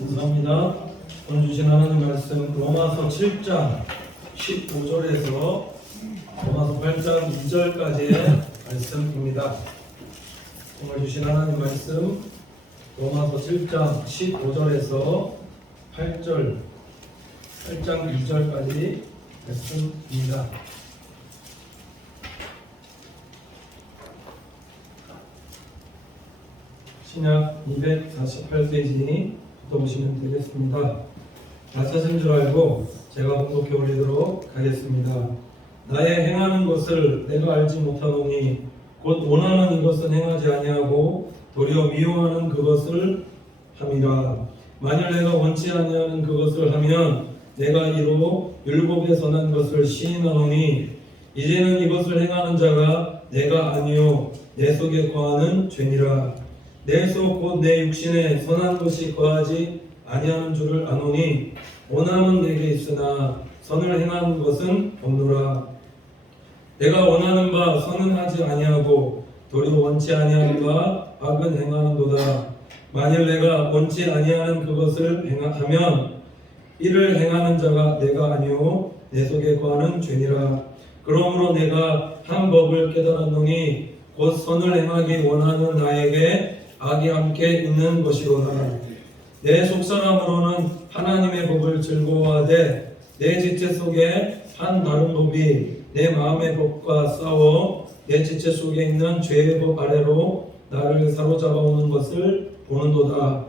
감사합니다. 오늘 주신 하나님 말씀 로마서 7장 15절에서 로마서 8장 2절까지의 말씀입니다. 오늘 주신 하나님 말씀 로마서 7장 15절에서 8장 2절까지 말씀입니다. 신약 248페이지부터 보시면 되겠습니다. 다 찾은 줄 알고 제가 봉독해 올리도록 하겠습니다. 나의 행하는 것을 내가 알지 못하노니 곧 원하는 이것은 행하지 아니하고 도리어 미워하는 그것을 함이라. 만일 내가 원치 아니하는 그것을 하면 내가 이로 율법에 선한 것을 시인하노니 이제는 이것을 행하는 자가 내가 아니요 내 속에 거하는 죄니라. 내 속 곧 내 육신에 선한 것이 거하지 아니하는 줄을 아노니 원함은 내게 있으나 선을 행하는 것은 없노라. 내가 원하는 바 선은 하지 아니하고 도리어 원치 아니하는 바 악은 행하는도다. 만일 내가 원치 아니하는 그것을 하면 이를 행하는 자가 내가 아니오 내 속에 거하는 죄니라. 그러므로 내가 한 법을 깨달았노니 곧 선을 행하기 원하는 나에게 악이 함께 있는 것이로다. 내 속사람으로는 하나님의 법을 즐거워하되 내 지체 속에 한 다른 법이 내 마음의 법과 싸워 내 지체 속에 있는 죄의 법 아래로 나를 사로잡아오는 것을 보는도다.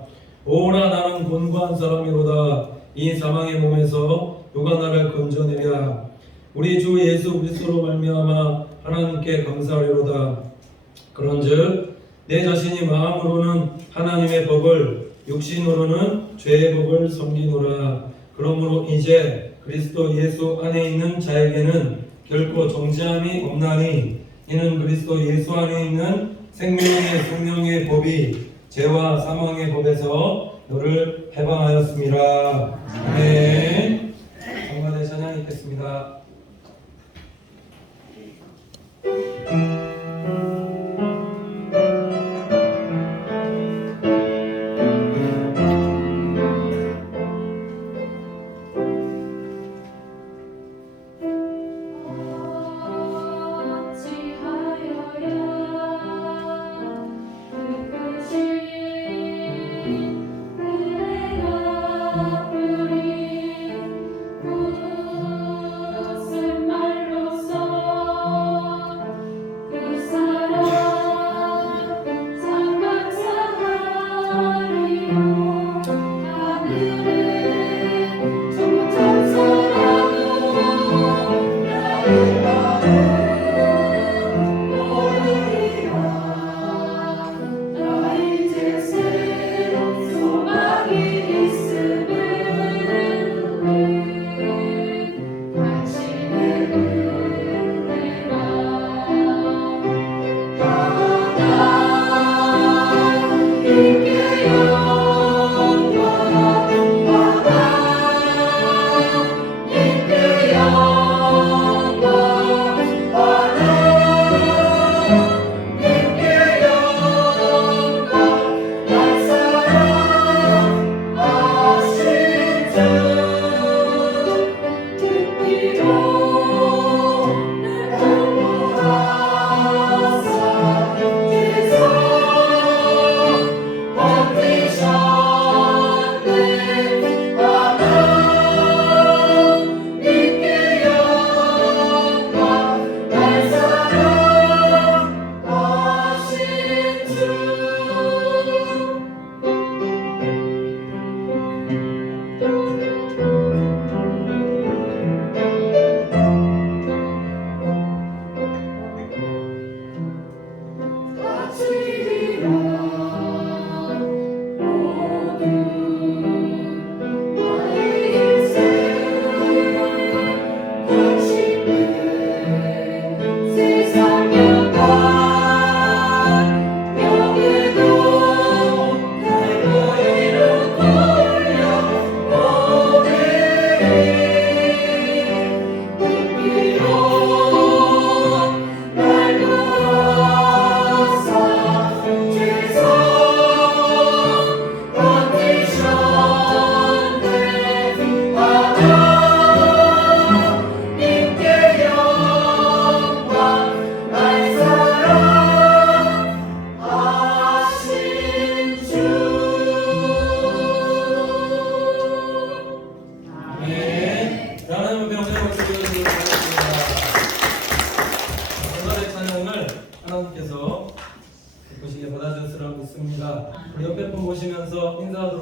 오라 나는 곤고한 사람이로다. 이 사망의 몸에서 누가 나를 건져내랴. 우리 주 예수 그리스도로 말미암아 하나님께 감사하리로다. 그런즉 내 자신이 마음으로는 하나님의 법을 육신으로는 죄의 법을 섬기노라. 그러므로 이제 그리스도 예수 안에 있는 자에게는 결코 정죄함이 없나니 이는 그리스도 예수 안에 있는 생명의 성령의 법이 죄와 사망의 법에서 너를 해방하였습니다. 아멘. 성만의 찬양 있겠습니다. 말로써 그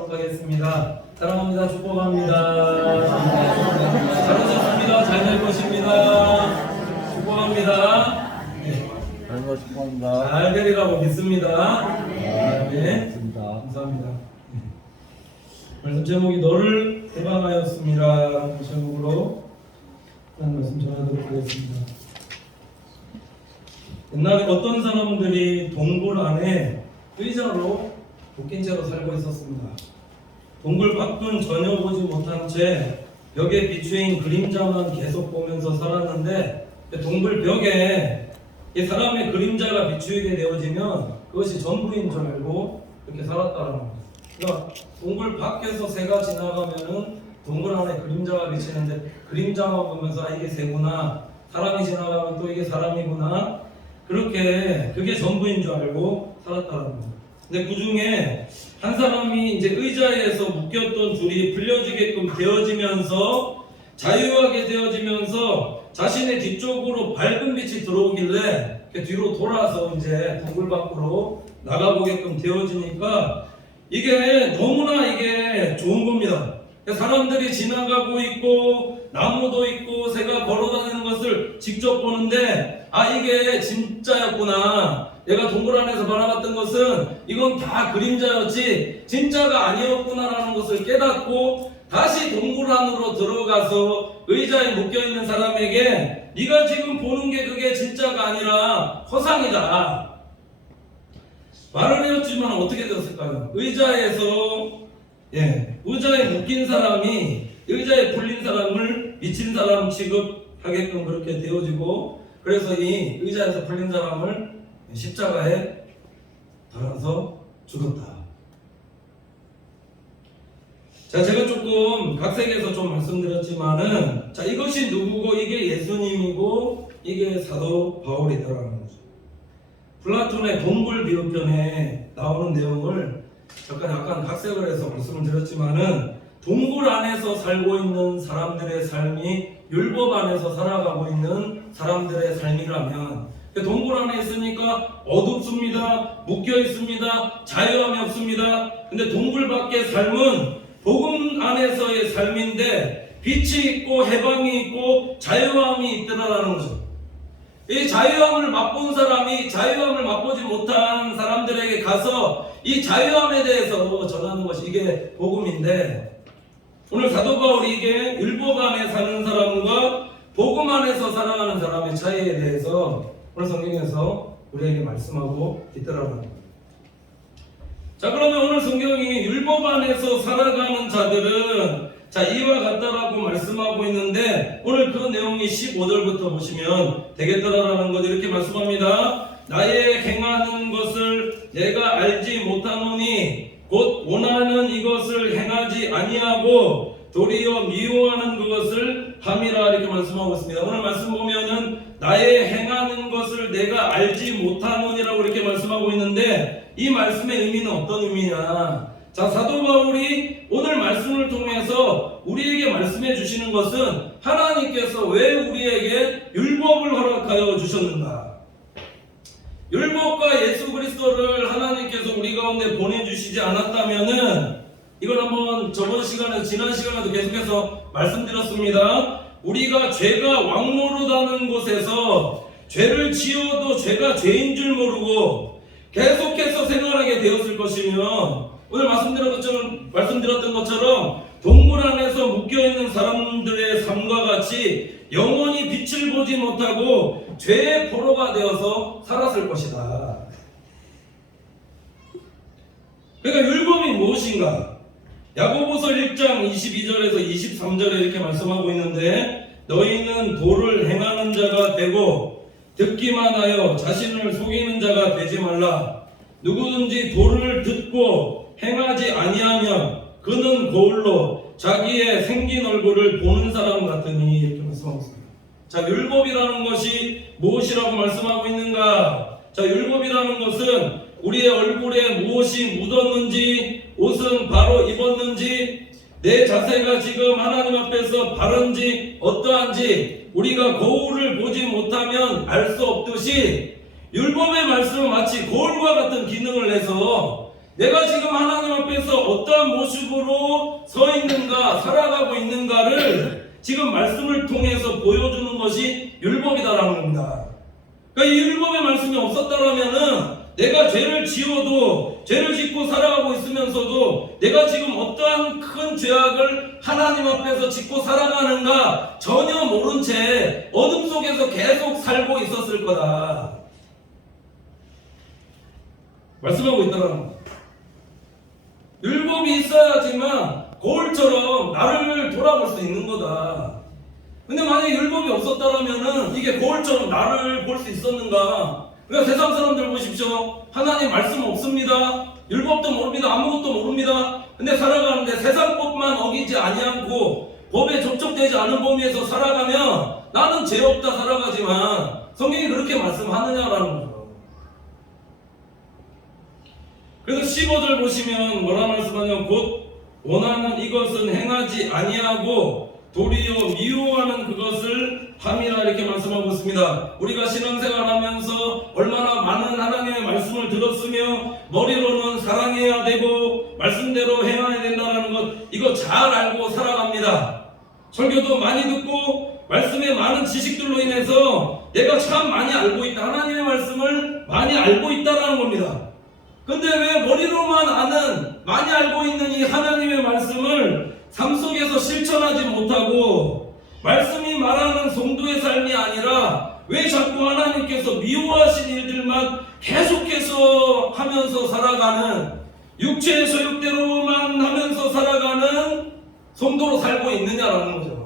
하도록 하겠습니다. 사랑합니다. 축복합니다. 잘하셨습니다. 잘 될 것입니다. 축복합니다. 네. 잘 되리라고 믿습니다. 네. 감사합니다. 말씀 제목이 너를 해방하였습니다. 제목으로 하나님 말씀 전하도록 하겠습니다. 옛날에 어떤 사람들이 동굴 안에 의자로 묶인 채로 살고 있었습니다. 동굴 밖은 전혀 보지 못한 채 벽에 비추인 그림자만 계속 보면서 살았는데, 동굴 벽에 이 사람의 그림자가 비추이게 되어지면 그것이 전부인 줄 알고 그렇게 살았다는 겁니다. 그러니까 동굴 밖에서 새가 지나가면은 동굴 안에 그림자가 비치는데 그림자만 보면서 아, 이게 새구나, 사람이 지나가면 또 이게 사람이구나, 그렇게 그게 전부인 줄 알고 살았다는 겁니다. 근데 그 중에 한 사람이 이제 의자에서 묶였던 줄이 풀려지게끔 되어지면서 자유하게 되어지면서 자신의 뒤쪽으로 밝은 빛이 들어오길래 뒤로 돌아서 이제 동굴 밖으로 나가보게끔 되어지니까 이게 너무나 이게 좋은 겁니다. 사람들이 지나가고 있고 나무도 있고 새가 걸어다니는 것을 직접 보는데 아, 이게 진짜였구나, 내가 동굴 안에서 바라봤던 것은 이건 다 그림자였지 진짜가 아니었구나라는 것을 깨닫고 다시 동굴 안으로 들어가서 의자에 묶여있는 사람에게 네가 지금 보는 게 그게 진짜가 아니라 허상이다 말을 해줬지만 어떻게 되었을까요? 의자에서 의자에 묶인 사람이 의자에 풀린 사람을 미친 사람 취급하게끔 그렇게 되어지고, 그래서 이 의자에서 풀린 사람을 십자가에 달아서 죽었다. 자, 제가 조금 각색해서 좀 말씀드렸지만은, 자, 이것이 누구고 이게 예수님이고 이게 사도 바울이더라는 거죠. 플라톤의 동굴 비유편에 나오는 내용을 약간 각색을 해서 말씀을 드렸지만은, 동굴 안에서 살고 있는 사람들의 삶이 율법 안에서 살아가고 있는 사람들의 삶이라면, 동굴 안에 있으니까 어둡습니다, 묶여 있습니다, 자유함이 없습니다. 근데 동굴 밖의 삶은 복음 안에서의 삶인데 빛이 있고 해방이 있고 자유함이 있더라라는 거죠. 이 자유함을 맛본 사람이 자유함을 맛보지 못한 사람들에게 가서 이 자유함에 대해서 전하는 것이 이게 복음인데, 오늘 사도 바울이 이게 율법 안에 사는 사람과 복음 안에서 살아가는 사람의 차이에 대해서 오늘 성경에서 우리에게 말씀하고 있더라고요. 자, 그러면 오늘 성경이 율법 안에서 살아가는 자들은 자, 이와 같다라고 말씀하고 있는데, 오늘 그 내용이 15절부터 보시면 되겠더라라는 것 이렇게 말씀합니다. 나의 행하는 것을 내가 알지 못하노니 곧 원하는 이것을 행하지 아니하고 도리어 미워하는 그것을 함이라, 이렇게 말씀하고 있습니다. 오늘 말씀 보면은 나의 행하는 것을 내가 알지 못하노니라고 이렇게 말씀하고 있는데, 이 말씀의 의미는 어떤 의미냐? 자, 사도 바울이 오늘 말씀을 통해서 우리에게 말씀해 주시는 것은 하나님께서 왜 우리에게 율법을 허락하여 주셨는가? 율법과 예수 그리스도를 하나님께서 우리 가운데 보내주시지 않았다면은, 이걸 한번 저번 시간에 지난 시간에도 계속해서 말씀드렸습니다. 우리가 죄가 왕노릇하는 곳에서 죄를 지어도 죄가 죄인 줄 모르고 계속해서 생활하게 되었을 것이며, 오늘 말씀드렸던 것처럼 동굴 안에서 묶여있는 사람들의 삶과 같이 영원히 빛을 보지 못하고 죄의 포로가 되어서 살았을 것이다. 그러니까 율법이 무엇인가? 야고보서 1장 22절에서 23절에 이렇게 말씀하고 있는데, 너희는 도를 행하는 자가 되고 듣기만 하여 자신을 속이는 자가 되지 말라. 누구든지 도를 듣고 행하지 아니하면 그는 거울로 자기의 생긴 얼굴을 보는 사람 같으니, 이렇게 말씀하고 있습니다. 자, 율법이라는 것이 무엇이라고 말씀하고 있는가? 자, 율법이라는 것은 우리의 얼굴에 무엇이 묻었는지, 옷은 바로 입었는지, 내 자세가 지금 하나님 앞에서 바른지 어떠한지 우리가 거울을 보지 못하면 알 수 없듯이, 율법의 말씀은 마치 거울과 같은 기능을 해서 내가 지금 하나님 앞에서 어떠한 모습으로 서 있는가, 살아가고 있는가를 지금 말씀을 통해서 보여주는 것이 율법이다라는 겁니다. 그러니까 이 율법의 말씀이 없었다라면은 내가 죄를 지어도, 죄를 짓고 살아가고 있으면서도 내가 지금 어떠한 큰 죄악을 하나님 앞에서 짓고 살아가는가 전혀 모른 채 어둠 속에서 계속 살고 있었을 거다 말씀하고 있다라는 거예요. 율법이 있어야지만 거울처럼 나를 돌아볼 수 있는 거다. 근데 만약에 율법이 없었다라면은 이게 거울처럼 나를 볼 수 있었는가? 그러니까 세상 사람들 보십시오. 하나님 말씀 없습니다. 율법도 모릅니다. 아무것도 모릅니다. 근데 살아가는데 세상법만 어기지 아니하고 법에 접촉되지 않은 범위에서 살아가면 나는 죄 없다 살아가지만 성경이 그렇게 말씀하느냐라는 거죠. 그래서 15절 보시면 뭐라 말씀하냐면 곧 원하는 이것은 행하지 아니하고 도리어 미워하는 그것을 함이라 이렇게 말씀하고 있습니다. 우리가 신앙생활하면서 얼마나 많은 하나님의 말씀을 들었으며 머리로는 사랑해야 되고 말씀대로 행해야 된다는 것 이거 잘 알고 살아갑니다. 설교도 많이 듣고 말씀의 많은 지식들로 인해서 내가 참 많이 알고 있다. 하나님의 말씀을 많이 알고 있다라는 겁니다. 근데 왜 머리로만 아는 많이 알고 있는 이 하나님의 말씀을 삶 속에서 실천하지 못하고 말씀이 말하는 성도의 삶이 아니라 왜 자꾸 하나님께서 미워하신 일들만 계속해서 하면서 살아가는 육체의 소욕대로만 하면서 살아가는 성도로 살고 있느냐라는 거죠.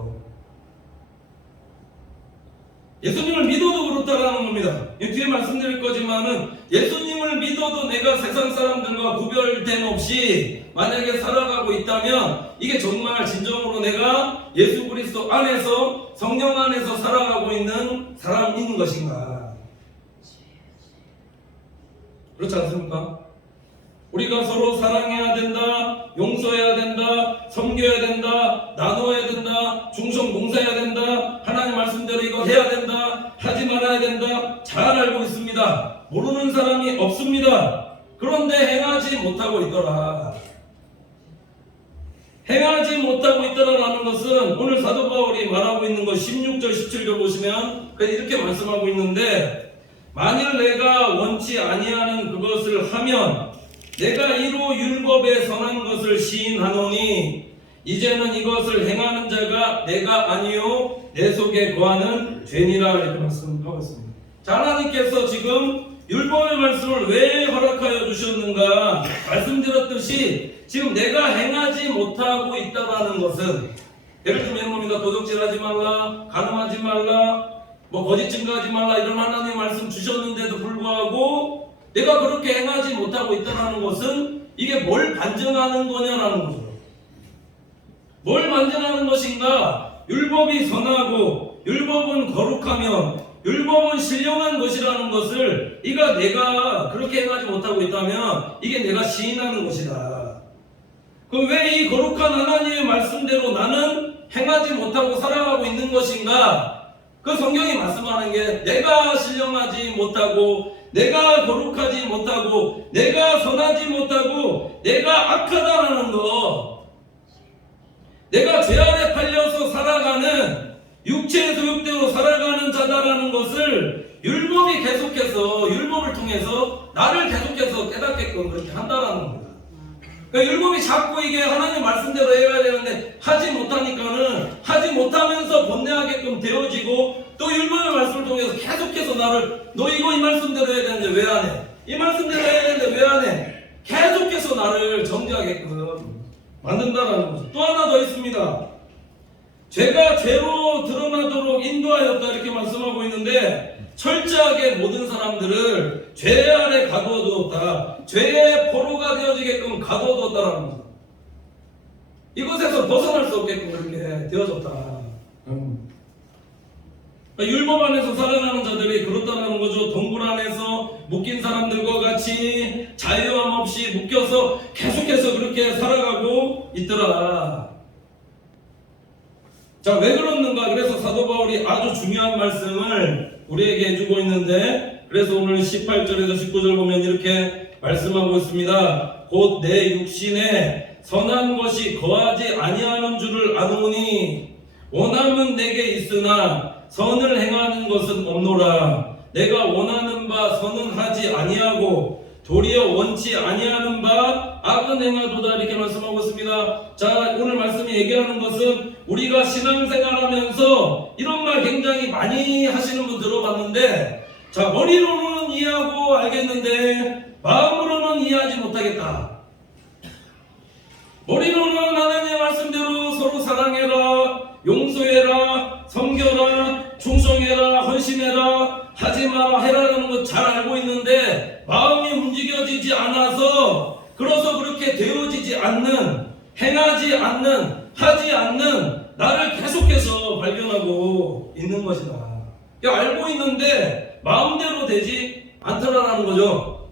예수님을 믿어도 그렇다라는 겁니다. 뒤에 말씀드릴 거지만은 예수님을 믿어도 내가 세상 사람들과 구별됨 없이 만약에 살아가고 있다면 이게 정말 진정으로 내가 예수 그리스도 안에서 성령 안에서 살아가고 있는 사람인 것인가? 그렇지 않습니까? 우리가 서로 사랑해야 된다, 용서해야 된다, 섬겨야 된다, 나누어야 된다, 중성 봉사해야 된다, 하나님 말씀대로 이거 해야 된다, 하지 말아야 된다, 잘 알고 있습니다. 모르는 사람이 없습니다. 그런데 행하지 못하고 있더라. 행하지 못하고 있더라라는 것은 오늘 사도 바울이 말하고 있는 것 16절, 17절 보시면 이렇게 말씀하고 있는데 만일 내가 원치 아니하는 그것을 하면 내가 이로 율법에 선한 것을 시인하노니 이제는 이것을 행하는 자가 내가 아니요 내 속에 거하는 죄니라 이렇게 말씀하고 있습니다. 자, 하나님께서 지금 율법의 말씀을 왜 허락하여 주셨는가 말씀드렸듯이 지금 내가 행하지 못하고 있다는 것은 예를 들면 뭡니까? 도둑질하지 말라, 간음하지 말라, 거짓 증거하지 말라 이런 하나님의 말씀 주셨는데도 불구하고 내가 그렇게 행하지 못하고 있다는 것은 이게 뭘 반증하는 거냐라는 거죠. 뭘 반증하는 것인가? 율법이 선하고 율법은 거룩하며 율법은 신령한 것이라는 것을 이가 내가 그렇게 행하지 못하고 있다면 이게 내가 시인하는 것이다. 그럼 왜 이 거룩한 하나님의 말씀대로 나는 행하지 못하고 살아가고 있는 것인가? 그 성경이 말씀하는 게 내가 신령하지 못하고 내가 거룩하지 못하고 내가 선하지 못하고 내가 악하다라는 거 내가 죄 아래 팔려서 살아가는 육체의 소욕대로 살아가는 자다라는 것을 율법이 계속해서 율법을 통해서 나를 계속해서 깨닫게끔 그렇게 한다라는 겁니다. 그러니까 율법이 자꾸 이게 하나님 말씀대로 해야 되는데 하지 못하니까는 하지 못하면서 번뇌하게끔 되어지고 또 율법의 말씀을 통해서 계속해서 나를 너 이거 이 말씀대로 해야 되는데 왜 안 해? 이 말씀대로 해야 되는데 왜 안 해? 계속해서 나를 정죄하게끔 만든다라는 거죠. 또 하나 더 있습니다. 죄가 죄로 드러나도록 인도하였다 이렇게 말씀하고 있는데 철저하게 모든 사람들을 죄 아래 가두어두었다. 죄의 포로가 되어지게끔 가두어두었다라는 거죠. 이것에서 벗어날 수 없게끔 그렇게 되어졌다. 율법 안에서 살아가는 자들이 그렇다는 거죠. 동굴 안에서 묶인 사람들과 같이 자유함 없이 묶여서 계속해서 그렇게 살아가고 있더라. 자, 왜 그렇는가? 그래서 사도 바울이 아주 중요한 말씀을 우리에게 해주고 있는데 그래서 오늘 18절에서 19절 보면 이렇게 말씀하고 있습니다. 곧 내 육신에 선한 것이 거하지 아니하는 줄을 아노니 원함은 내게 있으나 선을 행하는 것은 없노라. 내가 원하는 바 선은 하지 아니하고 도리어 원치 아니하는 바 악은 행하도다. 이렇게 말씀하고 있습니다. 자, 오늘 말씀이 얘기하는 것은 우리가 신앙생활하면서 이런 말 굉장히 많이 하시는 분 들어봤는데, 자, 머리로는 이해하고 알겠는데 마음으로는 이해하지 못하겠다. 머리로는 하나님의 말씀대로 서로 사랑해라, 용서해라, 섬겨라, 충성해라, 헌신해라, 하지 마라, 해라라는 거 잘 알고 있는데 마음이 움직여지지 않아서, 그래서 그렇게 되어지지 않는, 행하지 않는, 하지 않는 나를 계속해서 발견하고 있는 것이다. 알고 있는데 마음대로 되지 않더라라는 거죠.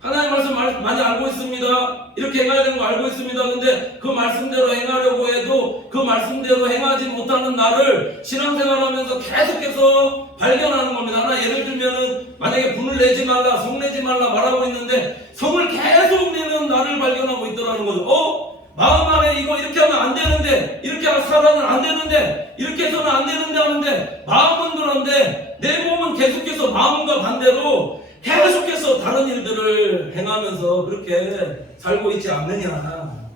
하나님 말씀 많이 알고 있습니다. 이렇게 행해야 되는 거 알고 있습니다. 근데 그 말씀대로 행하려고 해도 그 말씀대로 행하지 못하는 나를 신앙생활하면서 계속해서 발견하는 겁니다. 하나 예를 들면은 만약에 분을 내지 말라, 성 내지 말라 말하고 있는데 성을 계속 내는 나를 발견하고 있더라는 거죠. 마음 안에 이거 이렇게 하면 안 되는데, 이렇게 살아는 안 되는데, 이렇게 해서는 안 되는데 하는데 마음은 그런데 내 몸은 계속해서 마음과 반대로 계속해서 다른 일들을 행하면서 그렇게 살고 있지 않느냐.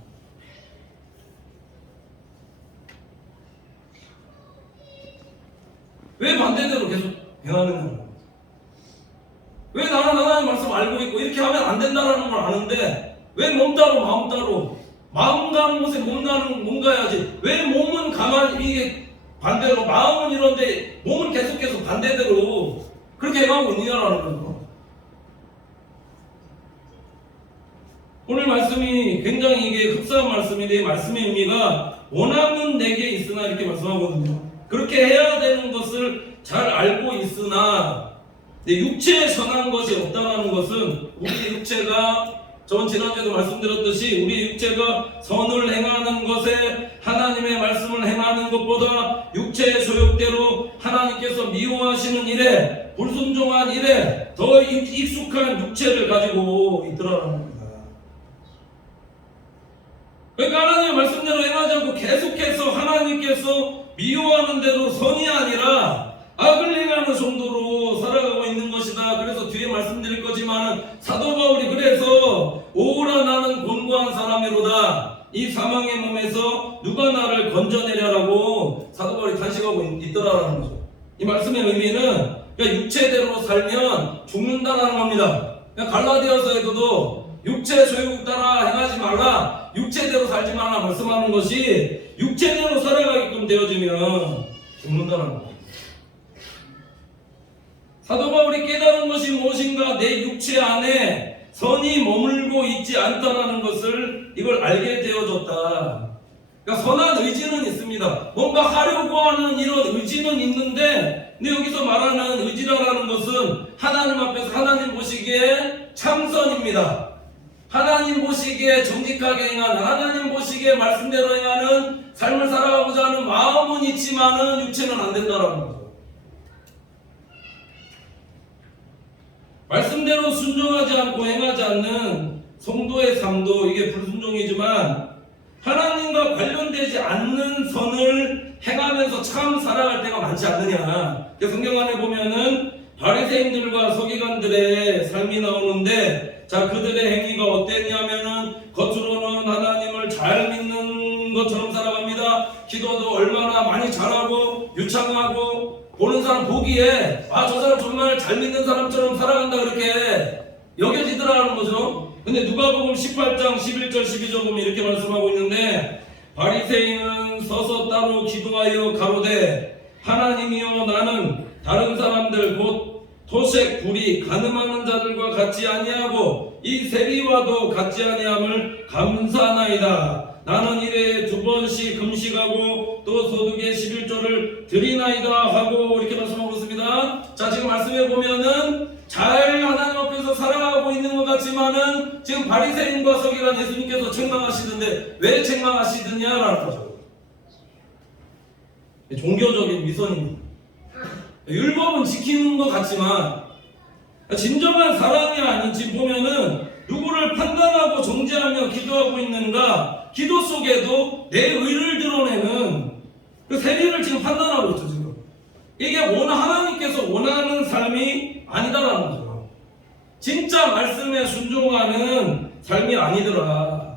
왜 반대대로 계속 행하느냐. 왜 나는 하나님 말씀 알고 있고 이렇게 하면 안 된다는 걸 아는데 왜 몸 따로 마음 따로, 마음 가는 곳에 몸 가야지. 왜 몸은 가만히 이게 반대로, 마음은 이런데 몸은 계속해서 반대대로 그렇게 행하고 있느냐라는 거죠. 오늘 말씀이 굉장히 이게 흡사한 말씀인데, 이 말씀의 의미가 원함은 내게 있으나 이렇게 말씀하거든요. 그렇게 해야 되는 것을 잘 알고 있으나 육체에 선한 것이 없다는 것은 우리 육체가, 전 지난주에도 말씀드렸듯이 우리 육체가 선을 행하는 것에 하나님의 말씀을 행하는 것보다 육체의 소욕대로 하나님께서 미워하시는 일에, 불순종한 일에 더 익숙한 육체를 가지고 있더라는 겁니다. 그러니까 하나님의 말씀대로 행하지 않고 계속해서 하나님께서 미워하는 대로 선이 아니라 악을 행하는 정도로 살아가고 있는 것이다. 그래서 뒤에 말씀드릴 거지만 사도 바울이 그래서 오라 나는 곤고한 사람이로다. 이 사망의 몸에서 누가 나를 건져내려라고 사도 바울이 탄식하고 있더라라는 거죠. 이 말씀의 의미는 그러니까 육체대로 살면 죽는다라는 겁니다. 그러니까 갈라디아서에서도 육체 소욕 따라 행하지 말라, 육체대로 살지 말라 말씀하는 것이 육체대로 살아가게끔 되어지면 죽는다는 겁니다. 사도 바울이 깨달은 것이 무엇인가? 내 육체 안에 선이 머물고 있지 않다라는 것을 이걸 알게 되어졌다. 그러니까 선한 의지는 있습니다. 뭔가 하려고 하는 이런 의지는 있는데, 근데 여기서 말하는 의지라는 것은 하나님 앞에서 하나님 보시기에 참선입니다. 하나님 보시기에 정직하게 행하는, 하나님 보시기에 말씀대로 행하는 삶을 살아가고자 하는 마음은 있지만은 육체는 안 된다라는 거죠. 말씀대로 순종하지 않고 행하지 않는 성도의 삶도 이게 불순종이지만 하나님과 관련되지 않는 선을 행하면서 참 살아갈 때가 많지 않느냐. 성경 안에 보면은 바리새인들과 서기관들의 삶이 나오는데, 자, 그들의 행위가 어땠냐면은 겉으로는 하나님을 잘 믿는 것처럼 살아갑니다. 기도도 얼마나 많이 잘하고 유창하고 보는 사람 보기에 저 사람 정말 잘 믿는 사람처럼 살아간다 그렇게 여겨지더라는 거죠. 근데 누가복음 18장 11절 12절 보면 이렇게 말씀하고 있는데, 바리새인은 서서 따로 기도하여 가로되 하나님이여 나는 다른 사람들 곧 토색, 불의, 가늠하는 자들과 같지 아니하고 이 세리와도 같지 아니함을 감사하나이다. 나는 일에 2번씩 금식하고 또 소득의 11조를 드리나이다 하고 이렇게 말씀하고 있습니다. 자, 지금 말씀해 보면은 잘 하나님 앞에서 살아가고 있는 것 같지만은 지금 바리새인과 서기관 예수님께서 책망하시는데 왜 책망하시느냐라는 거죠. 종교적인 위선입니다. 율법은 지키는 것 같지만 진정한 사랑이 아닌지 보면은 누구를 판단하고 정죄하며 기도하고 있는가? 기도 속에도 내 의를 드러내는 그 세리를 지금 판단하고 있죠, 지금. 이게 하나님께서 원하는 삶이 아니다라는 거죠. 진짜 말씀에 순종하는 삶이 아니더라.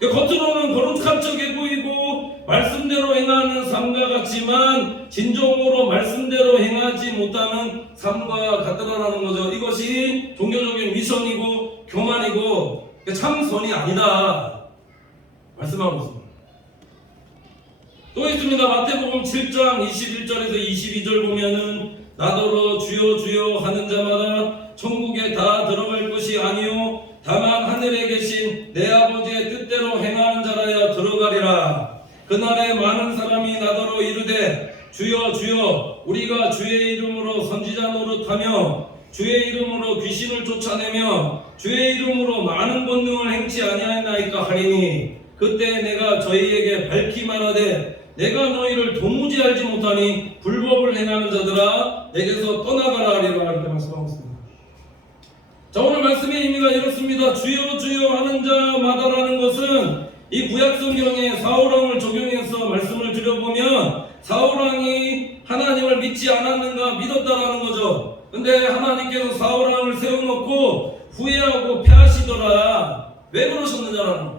겉으로는 거룩한 척해 보이고 말씀대로 행하는 삶과 같지만 진정으로 말씀대로 행하지 못하는 삶과 같더라라는 거죠. 이것이 종교적인 미션이고 교만이고 참선이 아니다 말씀하고 있습니다. 또 있습니다. 마태복음 7장 21절에서 22절 보면은 나더러 주여 주여 하는 자마다 천국에 다 들어갈 것이 아니요 다만 하늘에 계신 내 아버지의 뜻대로 행하는 자라야 들어가리라. 그날에 많은 사람이 나더러 이르되 주여 주여 우리가 주의 이름으로 선지자 노릇하며 주의 이름으로 귀신을 쫓아내며 주의 이름으로 많은 권능을 행치 아니하였나이까 하리니 그때 내가 저희에게 밝히 말하되 내가 너희를 도무지 알지 못하니 불법을 행하는 자들아 내게서 떠나가라 하리라. 이렇게 말씀하고 있습니다. 자, 오늘 말씀의 의미가 이렇습니다. 주여 주여 하는 자마다라는 것은 이 구약성경에 사울왕을 적용해서 말씀을 드려보면 사울왕이 하나님을 믿지 않았는가 믿었다라는 거죠. 근데 하나님께서 사울왕을 세워놓고 후회하고 패하시더라. 왜 그러셨느냐라는 거예요.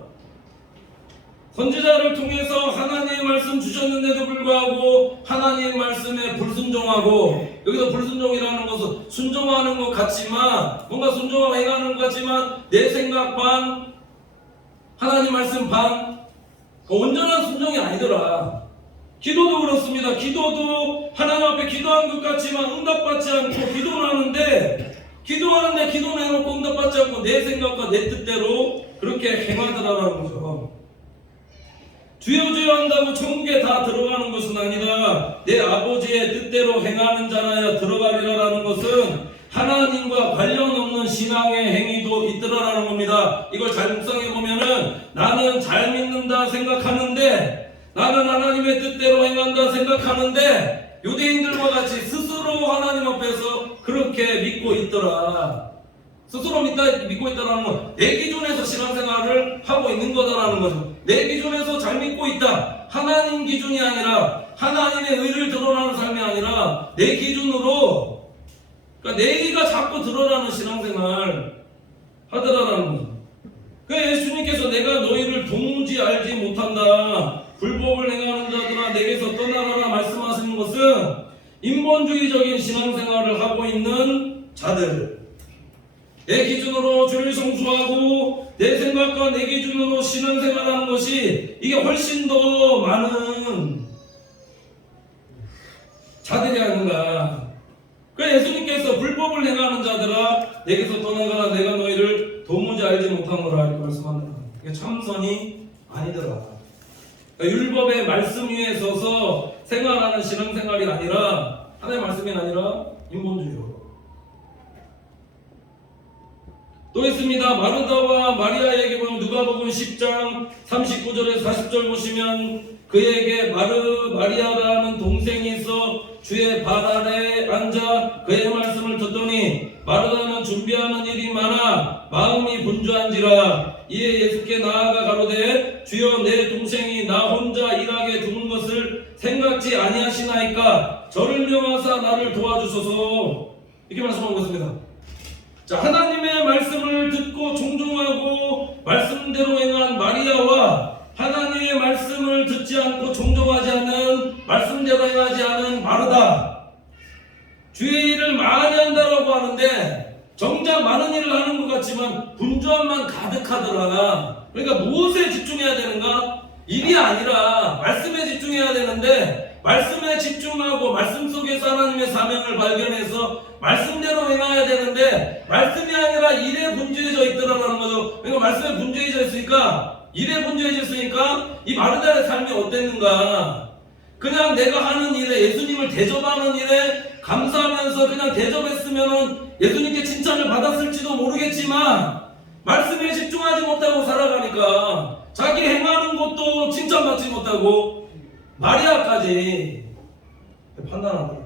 선지자를 통해서 하나님의 말씀 주셨는데도 불구하고 하나님의 말씀에 불순종하고, 여기서 불순종이라는 것은 순종하는 것 같지만 뭔가 순종하고 행하는 것 같지만 내 생각 반 하나님 말씀 반 온전한 순종이 아니더라. 기도도 그렇습니다. 기도도 하나님 앞에 기도한 것 같지만 응답받지 않고 기도는 하는데 기도는 해놓고 응답받지 않고 내 생각과 내 뜻대로 그렇게 행하더라라는 거죠. 주여 주여 한다고 천국에 다 들어가는 것은 아니다. 내 아버지의 뜻대로 행하는 자라야 들어가리라라는 것은 하나님과 관련 없는 신앙의 행위도 있더라라는 겁니다. 이걸 잘 묵상해 보면은 나는 잘 믿는다 생각하는데, 나는 하나님의 뜻대로 행한다 생각하는데 유대인들과 같이 스스로 하나님 앞에서 그렇게 믿고 있더라. 스스로 믿고 있다라는 건 내 기준에서 신앙생활을 하고 있는 거다라는 거죠. 내 기준에서 잘 믿고 있다. 하나님 기준이 아니라 하나님의 의를 드러나는 삶이 아니라 내 기준으로, 그러니까 내기가 자꾸 드러나는 신앙생활 하더라라는 거죠. 그러니까 예수님께서 내가 너희를 도무지 알지 못한다. 불법을 행하는 자들아 내게서 떠나가라 말씀하시는 것은 인본주의적인 신앙생활을 하고 있는 자들, 내 기준으로 주를 성수하고 내 생각과 내 기준으로 신앙생활하는 것이 이게 훨씬 더 많은 자들이 아닌가. 그래서 예수님께서 불법을 행하는 자들아 내게서 떠나가라 내가 너희를 도무지 알지 못하노라 이렇게 말씀합니다. 이게 참선이 아니더라. 그러니까 율법의 말씀 위에 서서 생활하는 신앙생활이 아니라 하나님의 말씀이 아니라 인본주의로. 또 있습니다. 마르다와 마리아에게 보면 누가복음 10장 39절에서 40절 보시면 그에게 마리아라는 동생이 있어 주의 발 아래에 앉아 그의 말씀을 듣더니 마르다는 준비하는 일이 많아 마음이 분주한지라. 이에 예수께 나아가 가로되 주여 내 동생이 나 혼자 일하게 두는 것을 생각지 아니하시나이까 저를 명하사 나를 도와주소서. 이렇게 말씀하고 있습니다. 자, 하나님의 말씀을 듣고 종종하고 말씀대로 행한 마리아와 하나님의 말씀을 듣지 않고 종종하지 않는 말씀대로 행하지 않은 마르다, 주의 일을 많이 한다라고 하는데 정작 많은 일을 하는 것 같지만 분주함만 가득하더라. 그러니까 무엇에 집중해야 되는가? 일이 아니라 말씀에 집중해야 되는데 말씀에 집중하고 말씀 속에서 하나님의 사명을 발견해서 말씀대로 행해야 되는데 말씀이 아니라 일에 분주해져 있더라라는 거죠. 그러니까 말씀에 분주해져 있으니까, 일에 분주해져 있으니까 이 마르다의 삶이 어땠는가? 그냥 내가 하는 일에, 예수님을 대접하는 일에 감사하면서 그냥 대접했으면은 예수님께 칭찬을 받았을지도 모르겠지만 말씀에 집중하지 못하고 살아가니까 자기 행하는 것도 칭찬받지 못하고 마리아까지 판단한다.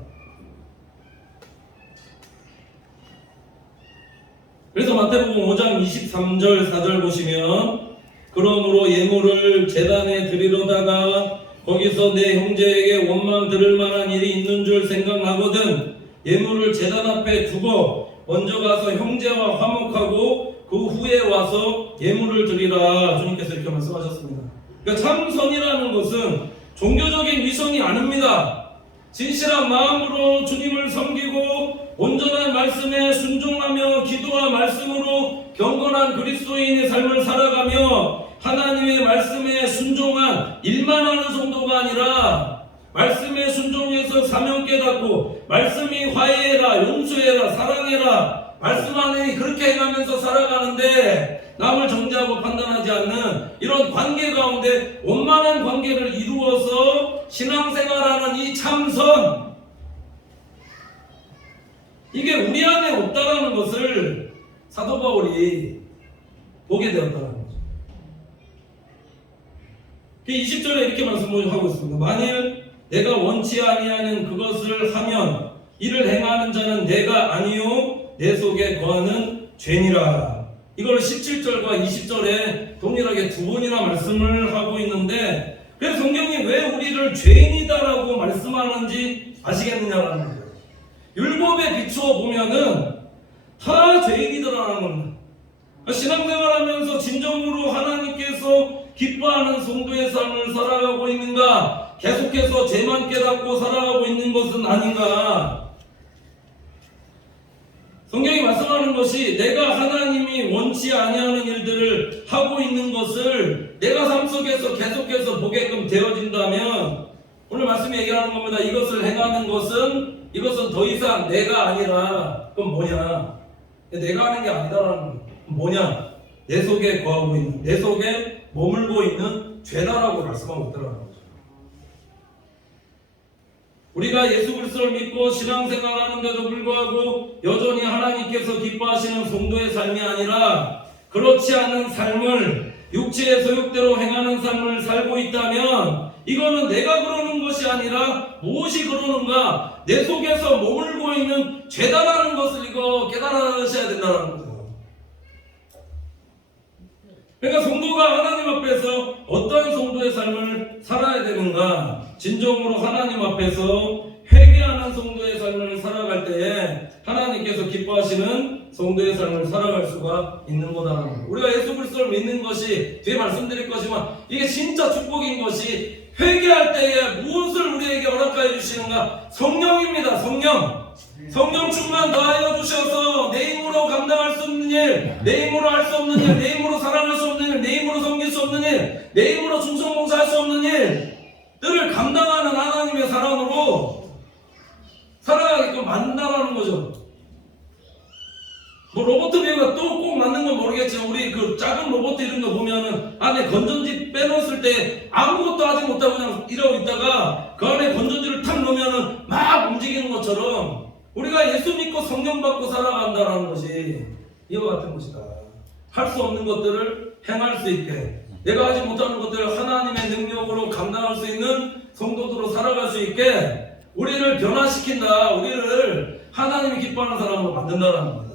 그래서 마태복음 5장 23절 4절 보시면 그러므로 예물을 제단에 드리려다가 거기서 내 형제에게 원망 들을 만한 일이 있는 줄 생각하거든 예물을 제단 앞에 두고 먼저 가서 형제와 화목하고 그 후에 와서 예물을 드리라. 주님께서 이렇게 말씀하셨습니다. 그러니까 참선이라는 것은 종교적인 위선이 아닙니다. 진실한 마음으로 주님을 섬기고 온전한 말씀에 순종하며 기도와 말씀으로 경건한 그리스도인의 삶을 살아가며 하나님의 말씀에 순종한 일만 하는 정도가 아니라 말씀에 순종해서 사명 깨닫고 말씀이 화해해라 용서해라 사랑해라 말씀 안에 그렇게 해가면서 살아가는데 남을 정죄하고 판단하지 않는 이런 관계 가운데 원만한 관계를 이루어서 신앙생활하는 이 참선, 이게 우리 안에 없다라는 것을 사도 바울이 보게 되었다는 거죠. 20절에 이렇게 말씀하고 있습니다. 만일 내가 원치 아니하는 그것을 하면 이를 행하는 자는 내가 아니요 내 속에 거하는 죄니라. 이걸 17절과 20절에 동일하게 두 번이나 말씀을 하고 있는데, 그래서 성경이 왜 우리를 죄인이다라고 말씀하는지 아시겠느냐라는 거예요. 율법에 비추어 보면은 다 죄인이더라는 겁니다. 신앙생활하면서 진정으로 하나님께서 기뻐하는 성도의 삶을 살아가고 있는가, 계속해서 죄만 깨닫고 살아가고 있는 것은 아닌가. 성경이 말씀하는 것이 내가 하나님이 원치 아니하는 일들을 하고 있는 것을 내가 삶 속에서 계속해서 보게끔 되어진다면, 오늘 말씀이 얘기하는 겁니다. 이것을 행하는 것은, 이것은 더 이상 내가 아니라, 그럼 뭐냐? 내가 하는 게 아니다라는 거예요. 뭐냐? 내 속에 거하고 있는, 내 속에 머물고 있는 죄다라고 말씀하고 있더라는 거죠. 우리가 예수 그리스도를 믿고 신앙생활하는데도 불구하고 여전히 하나님께서 기뻐하시는 성도의 삶이 아니라 그렇지 않은 삶을 육체의 소욕대로 행하는 삶을 살고 있다면, 이거는 내가 그러는 것이 아니라 무엇이 그러는가, 내 속에서 머물고 있는 죄다라는 것을 이거 깨달으셔야 된다는 거죠. 그러니까 성도가 하나님 앞에서 어떠한 성도의 삶을 살아야 되는가, 진정으로 하나님 앞에서 회개하는 성도의 삶을 살아갈 때에 하나님께서 기뻐하시는 성도의 삶을 살아갈 수가 있는 거다라는 거예요. 우리가 예수 그리스도를 믿는 것이, 뒤에 말씀드릴 거지만 이게 진짜 축복인 것이, 회개할 때에 무엇을 우리에게 허락하여 주시는가? 성령입니다. 성령 충만 더하여 주셔서 내 힘으로 감당할 수 없는 일, 내 힘으로 할 수 없는 일, 내 힘으로 사랑할 수 없는 일, 내 힘으로 섬길 수 없는 일, 내 힘으로 충성봉사할 수 없는 일들을 감당하는 하나님의 사랑으로 살아가게끔 만든다라는 거죠. 뭐 로봇 비유가 또 꼭 맞는 건 모르겠지만, 우리 그 작은 로봇 이런 거 보면은 안에 건전지 빼놓았을 때 아무것도 하지 못하고 그냥 이러고 있다가 그 안에 건전지를 탁 넣으면은 막 움직이는 것처럼, 우리가 예수 믿고 성령 받고 살아간다는 것이 이와 같은 것이다. 할 수 없는 것들을 행할 수 있게, 내가 하지 못하는 것들을 하나님의 능력으로 감당할 수 있는 성도들로 살아갈 수 있게 우리를 변화시킨다. 우리를 하나님이 기뻐하는 사람으로 만든다는 겁니다.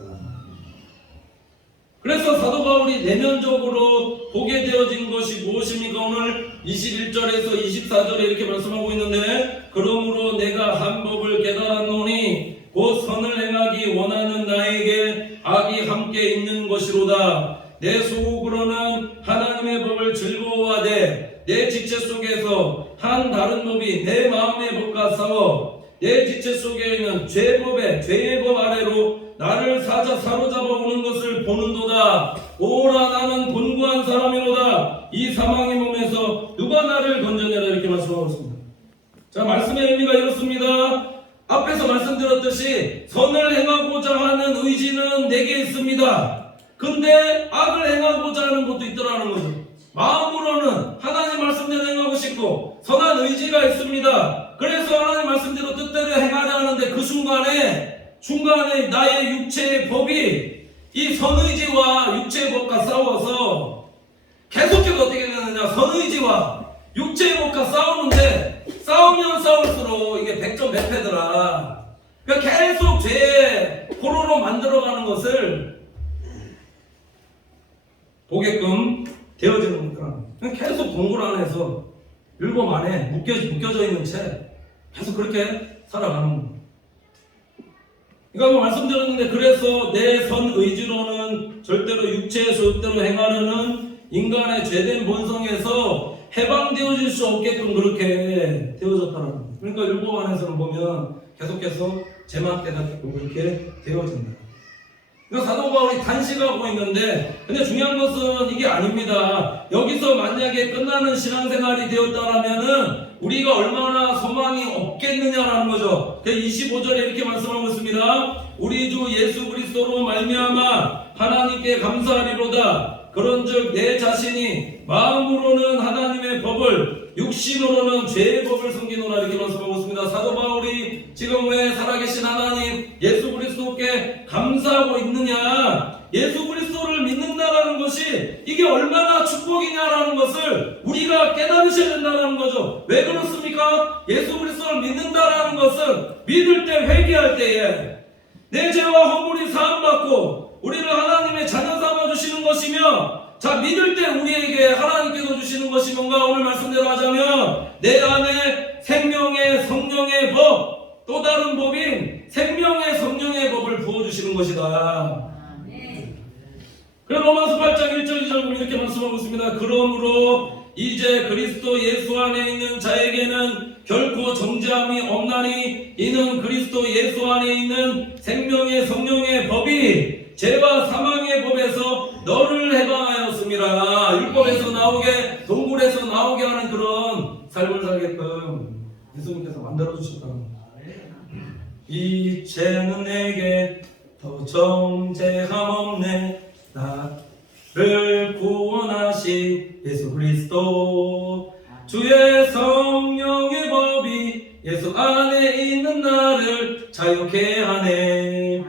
그래서 사도 바울이 내면적으로 보게 되어진 것이 무엇입니까? 오늘 21절에서 24절에 이렇게 말씀하고 있는데, 그러므로 내가 한 법을 깨달았노니 곧 선을 행하기 원하는 나에게 악이 함께 있는 것이로다. 내 소속으로는 하나님의 법을 즐거워하되 내 지체 속에서 한 다른 법이 내 마음의 법과 싸워 내 지체 속에 있는 죄의 법 아래로 나를 사로잡아 오는 것을 보는도다. 오라 나는 곤고한 사람이로다. 이 사망의 몸에서 누가 나를 건져내라. 이렇게 말씀하고 있습니다. 자, 말씀의 의미가 이렇습니다. 앞에서 말씀드렸듯이 선을 행하고자 하는 의지는 내게 있습니다. 근데 악을 행하고자 하는 것도 있더라는 거죠. 마음으로는 하나님 말씀대로 행하고 싶고 선한 의지가 있습니다. 그래서 하나님 말씀대로 뜻대로 행하려 하는데, 그 중간에 나의 육체의 법이 이 선의지와 육체의 법과 싸워서 계속해서 어떻게 되느냐, 선의지와 육체의 법과 싸우는데 싸우면 싸울수록 이게 100점 100패더라. 그러니까 계속 죄의 포로로 만들어가는 것을 보게끔 되어지는 거니까 계속 동굴 안에서 율법 안에 묶여져 있는 채 계속 그렇게 살아가는 거예요. 그러니까 말씀드렸는데, 그래서 내 선 의지로는 절대로 육체의 소욕대로 행하려는 인간의 죄된 본성에서 해방되어질 수 없게끔 그렇게 되어졌다는 거예요. 그러니까 율법 안에서는 보면 계속해서 죄만 깨닫고 그렇게 되어진다. 그러니까 사도 바울이 단식하고 있는데, 근데 중요한 것은 이게 아닙니다. 여기서 만약에 끝나는 신앙생활이 되었다라면은 우리가 얼마나 소망이 없겠느냐라는 거죠. 25절에 이렇게 말씀하고 있습니다. 우리 주 예수 그리스도로 말미암아 하나님께 감사하리로다. 그런즉 내 자신이 마음으로는 하나님의 법을, 육신으로는 죄의 법을 섬기노라, 이렇게 말씀하고 있습니다. 사도 바울이 지금 왜 살아계신 하나님 예수 그리스도께 감사하고 있느냐, 예수 그리스도를 믿는다라는 것이 이게 얼마나 축복이냐라는 것을 우리가 깨달으셔야 된다는 거죠. 왜 그렇습니까? 예수 그리스도를 믿는다라는 것은 믿을 때, 회개할 때에 내 죄와 허물이 사함받고 우리를 하나님의 자녀 삼아주시는 것이며, 자, 믿을 때 우리에게 하나님께서 주시는 것이 뭔가, 오늘 말씀대로 하자면 내 안에 생명의 성령의 법, 또 다른 법인 생명의 성령의 법을 부어주시는 것이다. 그래서 로마서 8장 1절 2절 보면 이렇게 말씀하고 있습니다. 그러므로 이제 그리스도 예수 안에 있는 자에게는 결코 정죄함이 없나니, 이는 그리스도 예수 안에 있는 생명의 성령의 법이 죄와 사망의 법에서 너를 해방하였습니다. 율법에서 나오게, 동굴에서 나오게 하는 그런 삶을 살게끔 예수님께서 만들어주셨다는 겁니다. 이 죄는 내게 더 정죄함 없네, 나를 구원하신 예수 그리스도, 주의 성령의 법이 예수 안에 있는 나를 자유케 하네.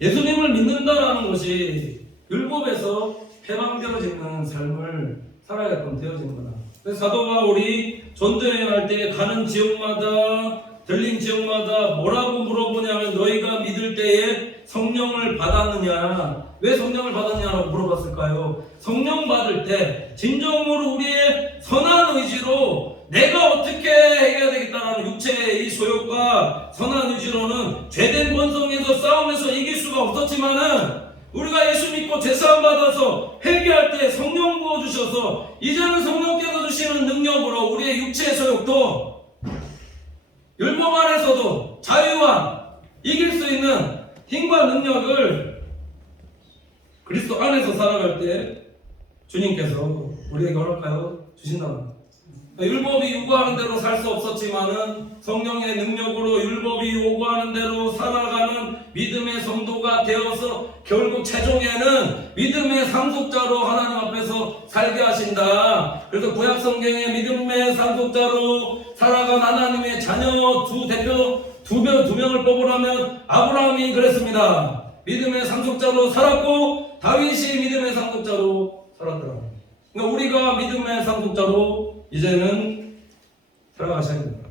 예수님을 믿는다라는 것이 율법에서 해방되어지는 삶을 살아야끔 되어지는 거다. 그래서 사도 바울이 전도여행할 때 가는 지역마다, 들린 지역마다 뭐라고 물어보냐면, 너희가 믿을 때에 성령을 받았느냐, 왜 성령을 받았냐라고 물어봤을까요? 성령 받을 때 진정으로 우리의 선한 의지로 내가 어떻게 해야 되겠다라는 육체의 이 소욕과 선한 의지로는 죄된 본성에서 싸움에서 이길 수가 없었지만은, 우리가 예수 믿고 제사함 받아서 회개할 때 성령 부어주셔서 이제는 성령께서 주시는 능력으로 우리의 육체의 소욕도 율법 안에서도 자유와 이길 수 있는 힘과 능력을 그리스도 안에서 살아갈 때 주님께서 우리에게 허락하여 주신다는, 율법이 요구하는 대로 살 수 없었지만은 성령의 능력으로 율법이 요구하는 대로 살아가는 믿음의 성도가 되어서 결국 최종에는 믿음의 상속자로 하나님 앞에서 살게 하신다. 그래서 구약 성경에 믿음의 상속자로 살아간 하나님의 자녀 두 명을 뽑으라면 아브라함이 그랬습니다. 믿음의 상속자로 살았고 다윗이 믿음의 상속자로 살았더라. 그러니까 우리가 믿음의 상속자로 이제는 살아가셔야 됩니다.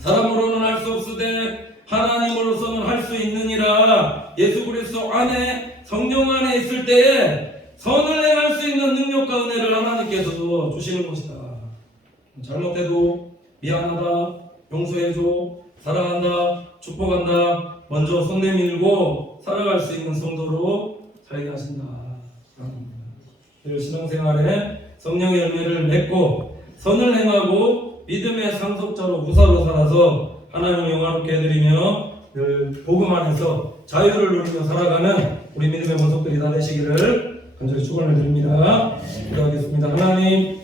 사람으로는 할 수 없으되 하나님으로서는 할 수 있느니라. 예수 그리스도 안에, 성령 안에 있을 때에 선을 행할 수 있는 능력과 은혜를 하나님께서 주시는 것이다. 잘못해도 미안하다, 용서해줘, 사랑한다, 축복한다, 먼저 손 내밀고 살아갈 수 있는 성도로 살게 하신다. 신앙생활에 성령의 열매를 맺고 선을 행하고 믿음의 상속자로 무사로 살아서 하나님을 영화롭게 해드리며 늘 복음 안에서 자유를 누리며 살아가는 우리 믿음의 본속들이 다 되시기를 간절히 축원을 드립니다. 기도하겠습니다. 하나님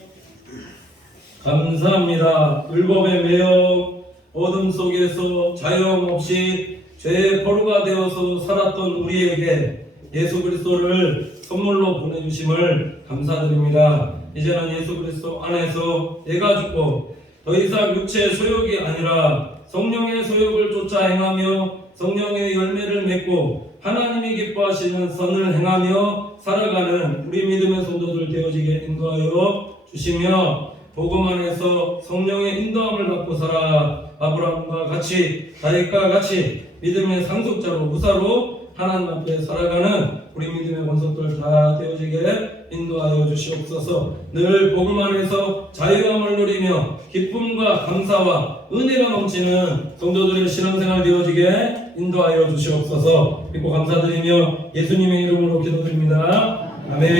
감사합니다. 율법에 매여 어둠 속에서 자유함 없이 죄의 포로가 되어서 살았던 우리에게 예수 그리스도를 선물로 보내주심을 감사드립니다. 이제는 예수 그리스도 안에서 내가 죽고 더 이상 육체의 소욕이 아니라 성령의 소욕을 쫓아 행하며 성령의 열매를 맺고 하나님이 기뻐하시는 선을 행하며 살아가는 우리 믿음의 성도들 되어지게 인도하여 주시며, 복음 안에서 성령의 인도함을 받고 살아 아브라함과 같이, 다윗과 같이 믿음의 상속자로 무사로 하나님 앞에 살아가는 우리 믿음의 권속들 다 되어지게 인도하여 주시옵소서. 늘 복음 안에서 자유함을 누리며 기쁨과 감사와 은혜가 넘치는 성도들의 신앙생활 되어지게 인도하여 주시옵소서. 믿고 감사드리며 예수님의 이름으로 기도드립니다. 아멘.